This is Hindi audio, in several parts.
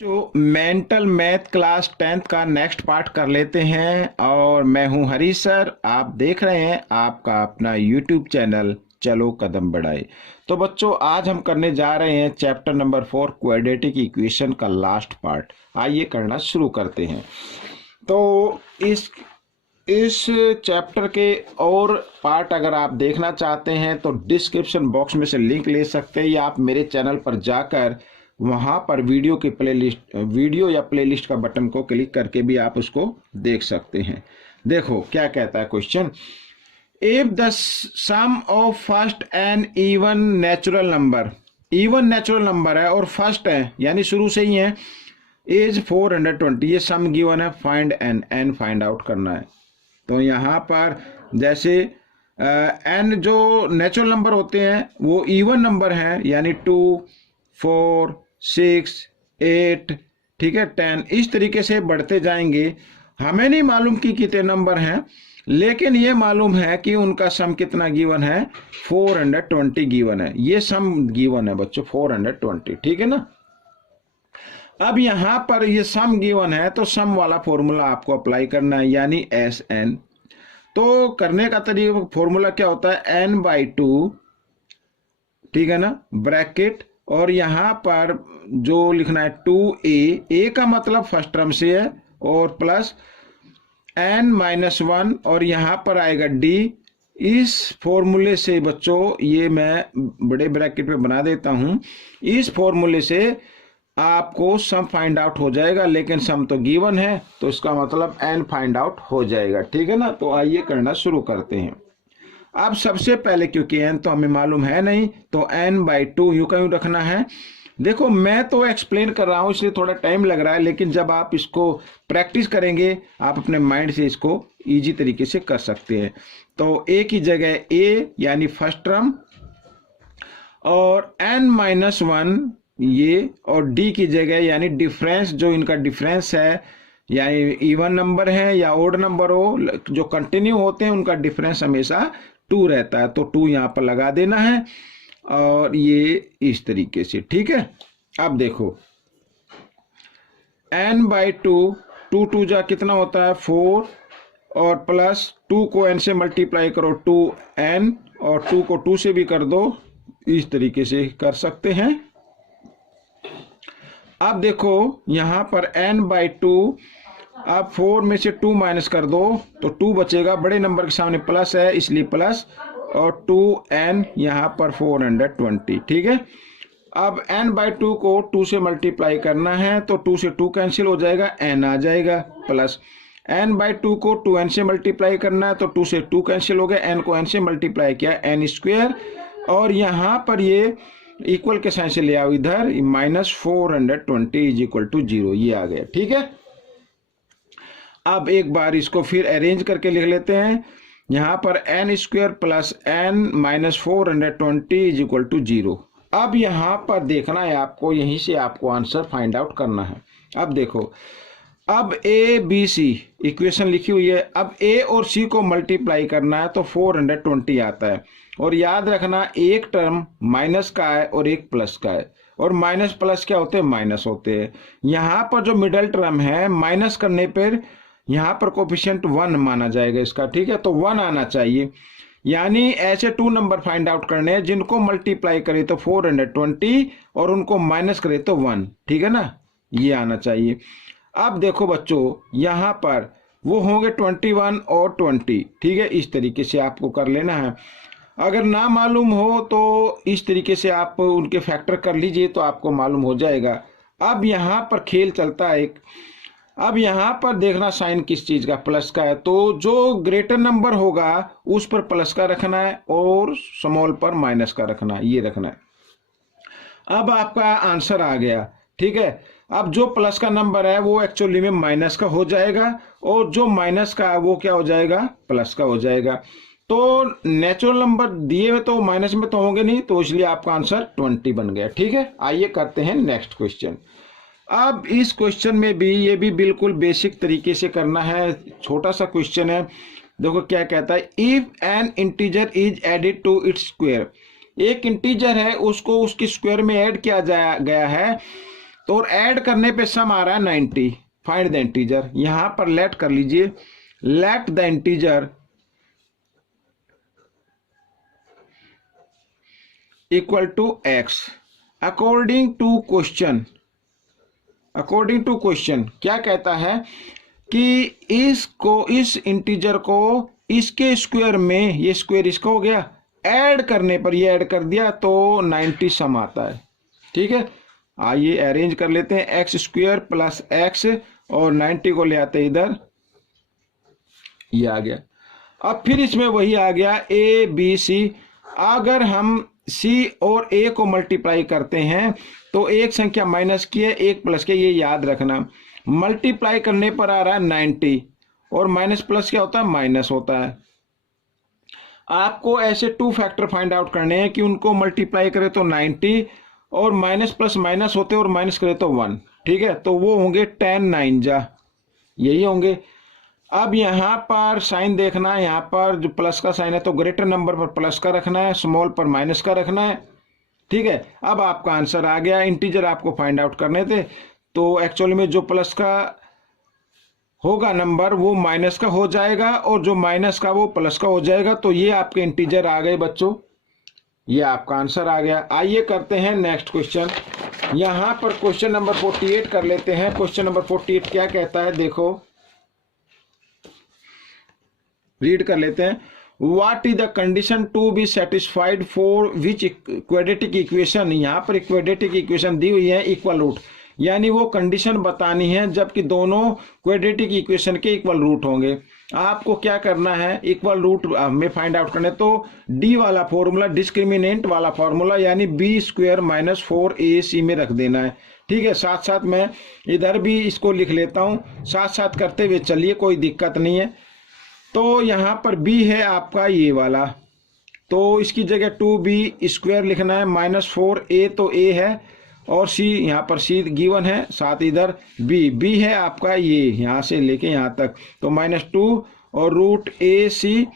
जो मेंटल मैथ क्लास 10th का नेक्स्ट पार्ट कर लेते हैं। और मैं हूं हरीश सर, आप देख रहे हैं आपका अपना यूट्यूब चैनल चलो कदम बढ़ाए। तो बच्चों, आज हम करने जा रहे हैं चैप्टर नंबर 4 क्वाड्रेटिक इक्वेशन का लास्ट पार्ट। आइए करना शुरू करते हैं। तो इस चैप्टर के और पार्ट अगर आप देखना चाहते हैं तो डिस्क्रिप्शन बॉक्स में से लिंक ले सकते हैं, या आप मेरे चैनल पर जाकर वहां पर वीडियो या प्लेलिस्ट का बटन को क्लिक करके भी आप उसको देख सकते हैं। देखो क्या कहता है question. If the sum of first n even natural number है और फर्स्ट है यानी शुरू से ही है, इज 420, ये सम गिवन है, फाइंड एन फाइंड आउट करना है। तो यहाँ पर जैसे एन जो नेचुरल नंबर होते हैं वो इवन नंबर हैं, यानी 2, 4, 6, 8, ठीक है, 10, इस तरीके से बढ़ते जाएंगे। हमें नहीं मालूम कि कितने नंबर हैं, लेकिन ये मालूम है कि उनका सम कितना गिवन है, 420 गिवन है। ये सम गिवन है बच्चों 420, ठीक है ना। अब यहां पर ये सम गिवन है तो सम वाला फॉर्मूला आपको अप्लाई करना है, यानी एस एन। तो करने का तरीका, फॉर्मूला क्या होता है, n/2, ठीक है ना, ब्रैकेट, और यहां पर जो लिखना है 2a का मतलब फर्स्ट टर्म से है, और प्लस n-1, और यहां पर आएगा d। इस फॉर्मूले से बच्चों, ये मैं बड़े ब्रैकेट में बना देता हूं, इस फॉर्मूले से आपको सम फाइंड आउट हो जाएगा, लेकिन सम तो गिवन है तो इसका मतलब n फाइंड आउट हो जाएगा, ठीक है ना। तो आइए करना शुरू करते हैं। अब सबसे पहले, क्योंकि n तो हमें मालूम है नहीं, तो n/2 यूं का यूं रखना है। देखो मैं तो एक्सप्लेन कर रहा हूं इसलिए थोड़ा टाइम लग रहा है, लेकिन जब आप इसको प्रैक्टिस करेंगे आप अपने माइंड से इसको इजी तरीके से कर सकते हैं। तो a की जगह a यानी फर्स्ट टर्म, और n-1 ये, और d की जगह यानी डिफरेंस, जो इनका डिफरेंस है, यानी इवन नंबर है या ओड नंबर हो, जो कंटिन्यू होते हैं उनका डिफरेंस हमेशा 2 रहता है, तो 2 यहाँ पर लगा देना है, और ये इस तरीके से, ठीक है। अब देखो n/2, 2 जा कितना होता है 4, और प्लस 2 को n से मल्टीप्लाई करो 2n, और 2 को 2 से भी कर दो, इस तरीके से कर सकते हैं। अब देखो यहां पर n/2, अब 4 में से 2 माइनस कर दो तो 2 बचेगा, बड़े नंबर के सामने प्लस है इसलिए प्लस, और 2n यहां पर 420, ठीक है। अब n/2 को 2 से मल्टीप्लाई करना है तो 2 से 2 कैंसिल हो जाएगा, n आ जाएगा, प्लस n/2 को 2n से मल्टीप्लाई करना है तो 2 से 2 कैंसिल हो गया, n को n से मल्टीप्लाई किया, n², और यहां पर ये इक्वल के साइन से ले आओ इधर, -420 इज इक्वल टू 0, ये आ गया, ठीक है। अब एक बार इसको फिर अरेंज करके लिख लेते हैं। यहां पर n² plus n -420 is equal to 0। अब यहां पर देखना है आपको, यहीं से आपको आंसर फाइंड आउट करना है। अब देखो, अब a b c इक्वेशन लिखी हुई है, अब a और c को मल्टीप्लाई करना है तो 420 आता है, और याद रखना एक टर्म माइनस का है और एक प्लस का है, और माइनस प्लस क्या होते हैं, माइनस होते हैं। यहां पर जो मिडल टर्म है, माइनस करने पर यहां पर कोफिशिएंट 1 माना जाएगा इसका, ठीक है, तो 1 आना चाहिए। यानी ऐसे 2 नंबर फाइंड आउट करने हैं जिनको मल्टीप्लाई करे तो 420 और उनको माइनस करे तो 1, ठीक है ना, ये आना चाहिए। अब देखो बच्चों, यहां पर वो होंगे 21 और 20, ठीक है, इस तरीके से आपको कर लेना है। अगर ना मालूम हो तो इस तरीके से आप उनके फैक्टर कर लीजिए तो आपको मालूम हो जाएगा। अब यहाँ पर खेल चलता है एक, अब यहाँ पर देखना साइन किस चीज का, प्लस का है, तो जो ग्रेटर नंबर होगा उस पर प्लस का रखना है और स्मॉल पर माइनस का रखना है, ये रखना है। अब आपका आंसर आ गया, ठीक है। अब जो प्लस का नंबर है वो एक्चुअली में माइनस का हो जाएगा, और जो माइनस का है वो क्या हो जाएगा, प्लस का हो जाएगा। तो नेचुरल नंबर दिए हुए तो माइनस में तो होंगे नहीं, तो इसलिए आपका आंसर 20 बन गया, ठीक है। आइए करते हैं नेक्स्ट क्वेश्चन। अब इस क्वेश्चन में भी ये भी बिल्कुल बेसिक तरीके से करना है, छोटा सा क्वेश्चन है। देखो क्या कहता है, if an integer is added to its square, एक इंटीजर है उसको उसकी स्क्वायर में ऐड किया गया है तो और ऐड करने पे सम आ रहा है 90। फाइंड द इंटीजर, यहां पर लेट कर लीजिए, let the integer equal to x according to question. According to question क्या कहता है कि इस इंटीजर को इसके स्क्वायर में, ये स्क्वायर इसका हो गया, ऐड करने पर ये ऐड कर दिया तो 90 सम आता है। ठीक है, आइए अरेंज कर लेते हैं, एक्स स्क्वायर प्लस एक्स और 90 को ले आते इधर, ये आ गया। अब फिर इसमें वही आ गया ए बी सी। अगर हम सी और ए को मल्टीप्लाई करते हैं तो एक संख्या माइनस की है, एक प्लस के, ये याद रखना। मल्टीप्लाई करने पर आ रहा है 90 और माइनस प्लस क्या होता है, माइनस होता है। आपको ऐसे 2 फैक्टर फाइंड आउट करने हैं कि उनको मल्टीप्लाई करें तो 90 और माइनस प्लस माइनस होते और माइनस करें तो 1। ठीक है, तो वो होंगे 10 9 जा, यही होंगे। अब यहाँ पर साइन देखना है, यहाँ पर जो प्लस का साइन है तो ग्रेटर नंबर पर प्लस का रखना है, स्मॉल पर माइनस का रखना है। ठीक है, अब आपका आंसर आ गया। इंटीजर आपको फाइंड आउट करने थे, तो एक्चुअली में जो प्लस का होगा नंबर वो माइनस का हो जाएगा और जो माइनस का वो प्लस का हो जाएगा। तो ये आपके इंटीजर आ गए बच्चों, ये आपका आंसर आ गया। आइए करते हैं नेक्स्ट क्वेश्चन। यहां पर क्वेश्चन नंबर 48 कर लेते हैं। क्वेश्चन नंबर 48 क्या कहता है, देखो रीड कर लेते हैं। What is the condition to be satisfied for which quadratic equation. यहां पर क्वाड्रेटिक इक्वेशन दी हुई है इक्वल रूट, यानी वो कंडीशन बतानी है जबकि दोनों क्वाड्रेटिक इक्वेशन के इक्वल रूट होंगे। आपको क्या करना है, इक्वल रूट में फाइंड आउट करना है तो डी वाला फॉर्मूला, डिस्क्रिमिनेंट वाला फॉर्मूला, यानी बी स्क्वायर माइनस 4ac में रख देना है। ठीक है, साथ साथ मैं इधर भी इसको लिख लेता हूं, साथ साथ करते हुए चलिए, कोई दिक्कत नहीं है। तो यहाँ पर b है आपका ये वाला, तो इसकी जगह 2b स्क्वायर लिखना है, माइनस 4a तो a है और c, यहाँ पर c गिवन है, साथ इधर b है आपका ये यहाँ से लेके यहाँ तक, तो -2 और रूट ac।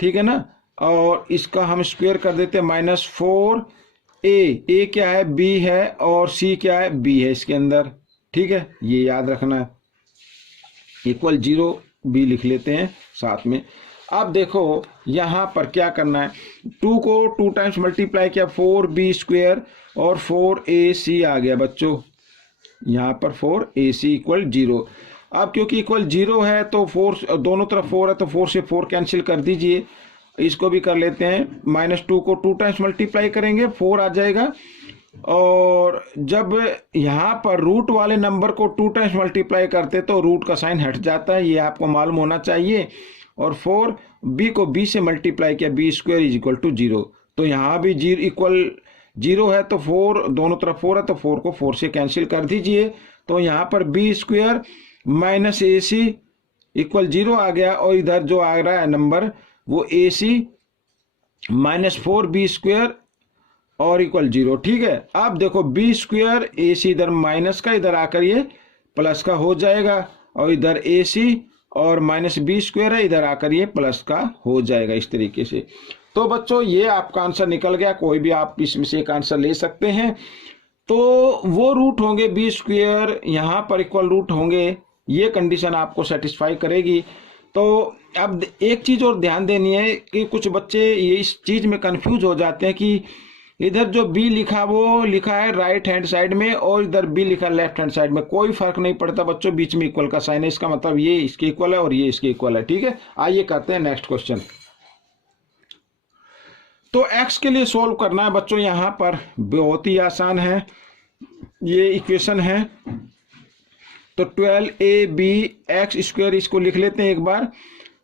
ठीक है ना, और इसका हम स्क्वायर कर देते हैं -4a क्या है, b है और c क्या है, b है इसके अंदर। ठीक है, ये याद रखना है, इक्वल 0 b लिख लेते हैं साथ में। अब देखो यहाँ पर क्या करना है, 2 को 2 टाइम्स मल्टीप्लाई किया, 4b स्क्वायर और 4ac आ गया बच्चों, यहाँ पर 4ac इक्वल 0। अब क्योंकि इक्वल 0 है तो 4 दोनों तरफ 4 है तो 4 से 4 कैंसिल कर दीजिए। इसको भी कर लेते हैं, -2 को 2 टाइम्स मल्टीप्लाई करेंगे 4 आ जाएगा, और जब यहाँ पर रूट वाले नंबर को 2 टाइम्स मल्टीप्लाई करते तो रूट का साइन हट जाता है, ये आपको मालूम होना चाहिए। और 4b को b से मल्टीप्लाई किया, b square is equal to 0, तो यहाँ भी 0 इक्वल 0 है तो 4 दोनों तरफ 4 है तो 4 को 4 से कैंसिल कर दीजिए। तो यहाँ पर b square minus ac equal 0 आ गया, और इधर जो आ रहा है नंबर वो ac माइनस 4b स्क्वायर और इक्वल 0। ठीक है, अब देखो b स्क्वायर ac इधर माइनस का, इधर आकर ये प्लस का हो जाएगा, और इधर ac और माइनस b स्क्वायर है, इधर आकर ये प्लस का हो जाएगा इस तरीके से। तो बच्चों ये आपका आंसर निकल गया, कोई भी आप इसमें से एक आंसर ले सकते हैं। तो वो रूट होंगे b स्क्वायर, यहाँ पर इक्वल रूट होंगे, ये कंडीशन आपको सेटिस्फाई करेगी। तो अब एक चीज और ध्यान देनी है कि कुछ बच्चे ये इस चीज में कंफ्यूज हो जाते हैं कि इधर जो b लिखा वो लिखा है राइट हैंड साइड में और इधर b लिखा लेफ्ट हैंड साइड में, कोई फर्क नहीं पड़ता बच्चों, बीच में इक्वल का साइन है, इसका मतलब ये इसके इक्वल है और ये इसके इक्वल है। ठीक है, आइए करते हैं नेक्स्ट क्वेश्चन। तो x के लिए सोल्व करना है बच्चों, यहाँ पर बहुत ही आसान है, ये इक्वेशन है। तो 12ab x स्क्वायर इसको लिख लेते हैं एक बार,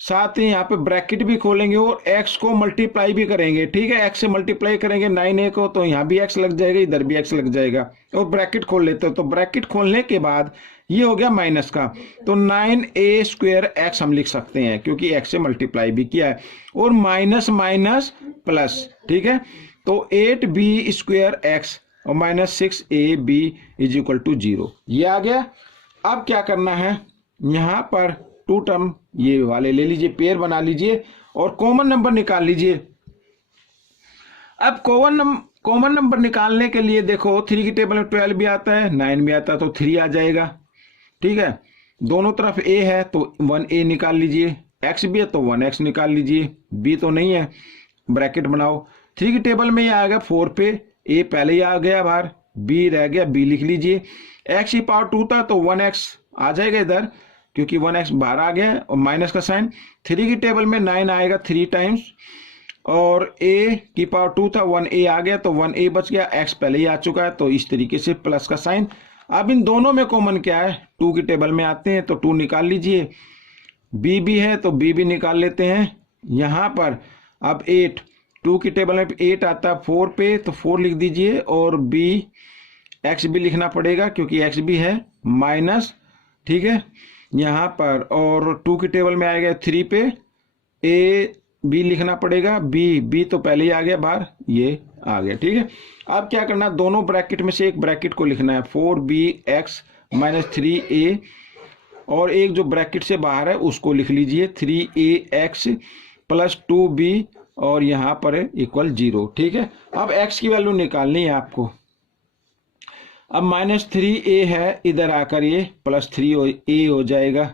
साथ ही यहाँ पे ब्रैकेट भी खोलेंगे और x को मल्टीप्लाई भी करेंगे। ठीक है, x से मल्टीप्लाई करेंगे 9a को, तो यहाँ भी x लग जाएगा, इधर भी x लग जाएगा, और ब्रैकेट खोल लेते हो। तो ब्रैकेट खोलने के बाद ये हो गया माइनस का, तो 9a स्क्वायर x हम लिख सकते हैं क्योंकि x से मल्टीप्लाई भी किया है, और माइनस माइनस प्लस। ठीक है, तो 8b स्क्वायर x और minus 6ab is equal to 0, ये आ गया। अब क्या करना है, यहाँ पर 2 टर्म ये वाले ले लीजिए, पेयर बना लीजिए और कॉमन नंबर निकाल लीजिए। अब कॉमन नंबर निकालने के लिए देखो 3 की टेबल में 12 भी आता है, 9 भी आता है, तो 3 आ जाएगा। ठीक है, दोनों तरफ a है तो 1a निकाल लीजिए, x भी है तो 1x निकाल लीजिए, b तो नहीं है, ब्रैकेट बनाओ। 3 की टेबल में ये आ गया 4 पे, a पहले ही आ गया बाहर, b रह गया, b लिख लीजिए। x की पावर 2 था तो 1x आ जाएगा इधर, क्योंकि 1x बाहर आ गया और माइनस का साइन। 3 की टेबल में 9 आएगा 3 टाइम्स, और a की पावर 2 था, 1a आ गया तो 1a बच गया, x पहले ही आ चुका है, तो इस तरीके से प्लस का साइन। अब इन दोनों में कॉमन क्या है, 2 की टेबल में आते हैं तो 2 निकाल लीजिए, b भी है तो b भी निकाल लेते हैं। यहाँ पर अब 8, 2 की टेबल में 8 आता है 4 पे तो 4 लिख दीजिए, और b x भी लिखना पड़ेगा क्योंकि x भी है माइनस। ठीक है, यहाँ पर और 2 की टेबल में आएगा 3 पे, a b लिखना पड़ेगा, b तो पहले ही आ गया बाहर, ये आ गया। ठीक है, अब क्या करना, दोनों ब्रैकेट में से एक ब्रैकेट को लिखना है, 4bx माइनस 3a, और एक जो ब्रैकेट से बाहर है उसको लिख लीजिए 3ax प्लस 2b, और यहाँ पर है इक्वल 0। ठीक है, अब x की वैल्यू निकालनी है आपको। अब माइनस 3a है, इधर आकर ये प्लस 3a हो जाएगा।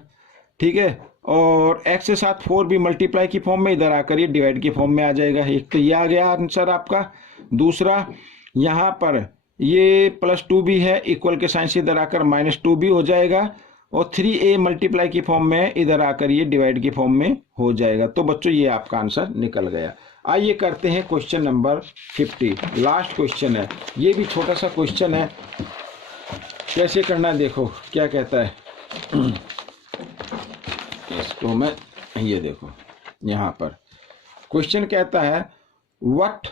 ठीक है, और x के साथ 4b मल्टीप्लाई की फॉर्म में, इधर आकर ये डिवाइड की फॉर्म में आ जाएगा। एक तो ये आ गया आंसर आपका। दूसरा, यहाँ पर ये प्लस 2b है, इक्वल के साइन से इधर आकर माइनस 2b हो जाएगा, और 3a मल्टीप्लाई की फॉर्म में, इधर आकर ये डिवाइड की फॉर्म में हो जाएगा। तो बच्चों ये आपका आंसर निकल गया। आइए करते हैं क्वेश्चन नंबर 50, लास्ट क्वेश्चन है, ये भी छोटा सा क्वेश्चन है। कैसे करना है देखो क्या कहता है। इसको मैं, ये देखो यहाँ पर क्वेश्चन कहता है, what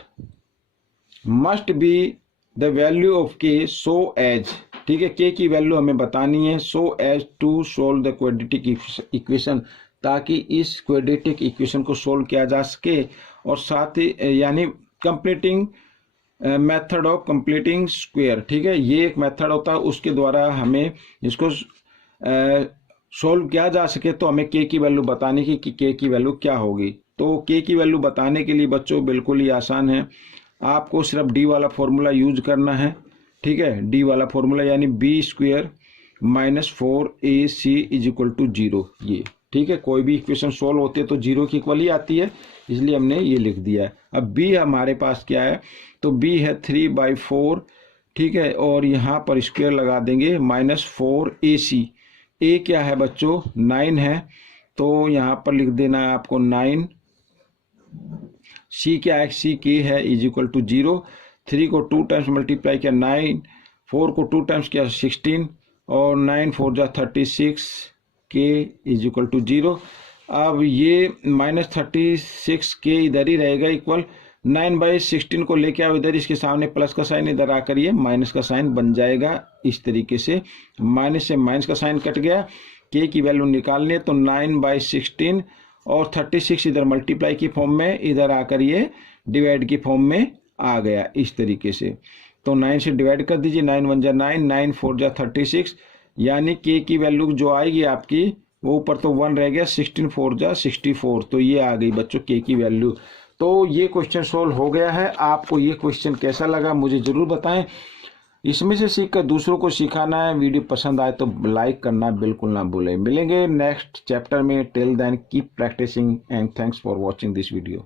must be the value of k so as. ठीक है, k की वैल्यू हमें बतानी है, so as to solve the quadratic equation, ताकि इस क्वाड्रेटिक इक्वेशन को सोल्व किया जा सके, और साथ ही यानी completing method of completing square. ठीक है, ये एक मेथड होता है, उसके द्वारा हमें इसको सोल्व किया जा सके, तो हमें k की वैल्यू बताने की कि k की वैल्यू क्या होगी। तो k की वैल्यू बताने के लिए बच्चों बिल्कुल ही आसान है, आपको सिर्फ d वाला फॉर्मूला यूज करना है। ठीक है, d वाला फॉर्मूला यानी b square minus 4ac is equal to 0, ये। ठीक है, कोई भी इक्वेशन सोल्व होती है तो 0 की इक्वल ही आती है, इसलिए हमने ये लिख दिया है। अब b हमारे पास क्या है, तो b है 3/4। ठीक है, और यहाँ पर स्क्वायर लगा देंगे माइनस 4ac। a क्या है बच्चों, 9 है, तो यहाँ पर लिख देना है आपको 9। c क्या है, c k है, इज इक्वल टू 0। 3 को 2 टाइम्स मल्टीप्लाई किया 9, 4 को 2 टाइम्स किया 16, और 9 4 जा 36, k इज इक्वल टू 0। अब ये माइनस 36 k इधर ही रहेगा, इक्वल 9/16 को लेके आओ इधर, इसके सामने प्लस का साइन, इधर आकर ये माइनस का साइन बन जाएगा। इस तरीके से माइनस से माइनस का साइन कट गया, k की वैल्यू निकालनी है तो 9/16, और 36 इधर मल्टीप्लाई की फॉर्म में, इधर आकर ये डिवाइड की फॉर्म में आ गया इस तरीके से। तो 9 से डिवाइड कर दीजिए, 9 1 जा 9, 9 4 जा 36, यानी k की वैल्यू जो आएगी आपकी वो ऊपर तो 1 रह गया, 16 4 जा 64, तो ये आ गई बच्चों k की वैल्यू। तो ये क्वेश्चन सोल्व हो गया है। आपको ये क्वेश्चन कैसा लगा मुझे ज़रूर बताएं, इसमें से सीखकर दूसरों को सिखाना है। वीडियो पसंद आए तो लाइक करना बिल्कुल ना भूलें। मिलेंगे नेक्स्ट चैप्टर में, till then keep practicing and thanks for watching this video.